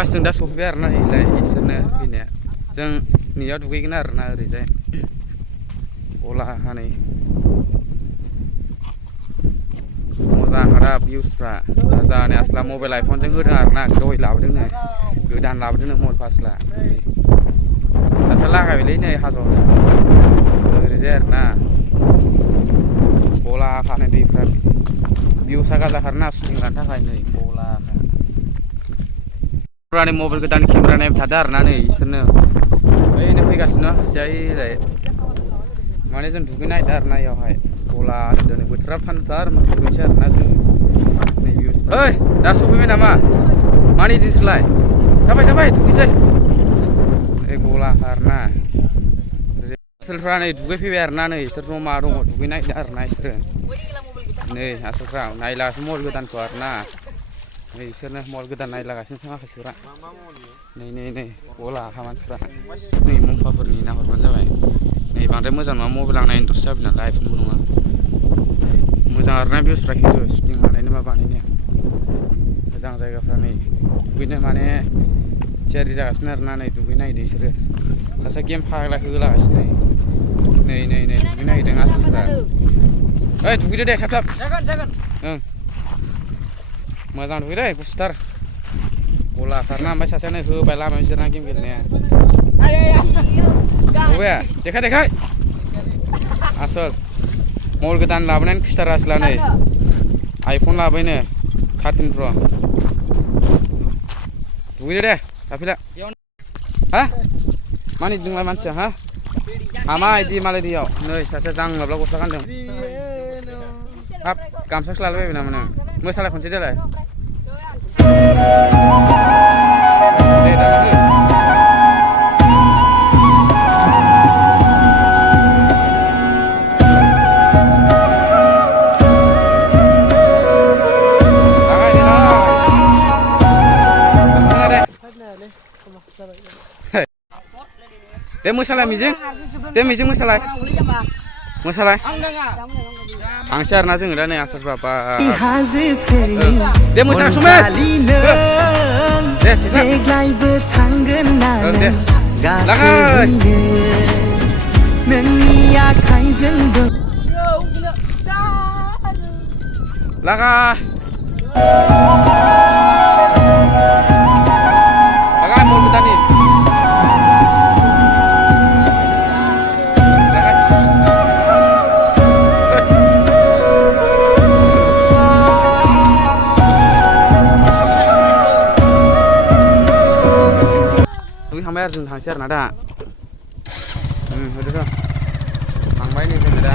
guys जों दा सफैबाय आरोना नैलाय इसोरनो फैनाया जों नैयाव दुगैगोन आरोना ओरैजाय गला हानै मोजां हारा भिउसफ्रा मोजाङानो आसला मबाइल आइफनजों होदों आरोना दहाय लाबोदोंनो गोदान लाबोदोंनो मबाइल फासला दासो लागायबायलै नै हाजोआव ओरैजाय आरोना गला हाखानाय दैफ्रा भिउसा गाजाखारोना सुटिं लानो थाखाय नै गला फुरानि मबाइल गोदान केमेरा नायबाय थादों आरोना नै इसोरनो ओइनो फैगासिनो हासियायलाय माने जों दुगैनो नागिरदों आरोना इयावहाय गला दोनै बोथोरा फानथार दुगैनोसै आरोना जों नै भिउस ओइ दा सफैबाय नामा मानि दिसलाय थाबाय दुगैसै ओइ गला आरोना आसोलफ्रा नै दुगैफैबाय आरोना नै इसोर जमा दङ दुगैनो नागिरदों आरोना इसोरो नै आसोलफ्रा नायलागासिनो मबाइल गोदानखौ आरोना नै इसोरनो मबाइल गोदान नायलागासिनो माखासेफ्रा नै गलाखा मानसिफ्रा नै मम्फाफोरनि नाहरबानो जाबाय नै बांद्राय मोजां नङा मबाइल आंना इन्ट्रेस्ट जाबाय नालाय आइफनबो नङा मोजां आरोना भिउसफ्रा खिन्थु सुटिं बानायनो मा बानायनो मोजां जायगाफ्रा नै दुगैनो माने थियारि जागासिनो आरोना नै दुगैनो नागिरदों इसोरो सासे गेम फाग्ला होलागासिनो नै दुगैनो नागिरदों आसोलफ्रा ओइ दुगैदो दे थाब जागोन ओं मोजां दुगैदो गुसुथार गला खारना ओमफ्राय सासेयानो होबाय लामायाव जिरायना गेम गेलेनाया बबे देखाय आसोल मबाइल गोदान लाबोनायनि खुसिथार आसोला नै आइफन लाबोयनो 13 Pro दुगैदो दे थाफैला हा मानि दोंलाय मानसिया हा हामा इदि मालाय दैयाव नै सासे जांलाब्ला गस्ला गानदों हाब गामसासो लालाबायबाय नामा नों मोसालाय खनसे देलाय दे दाना हो दे मोसालाय मिजिं मोसालाय आंसो आरोना जोङो दा नै आसारफ्रा बा दे मोसानो समेस दे लागा मबाइल गोदाननि थांबाय आरो जों थांसै आरोना दा होदो थांबाय नै जोङो दा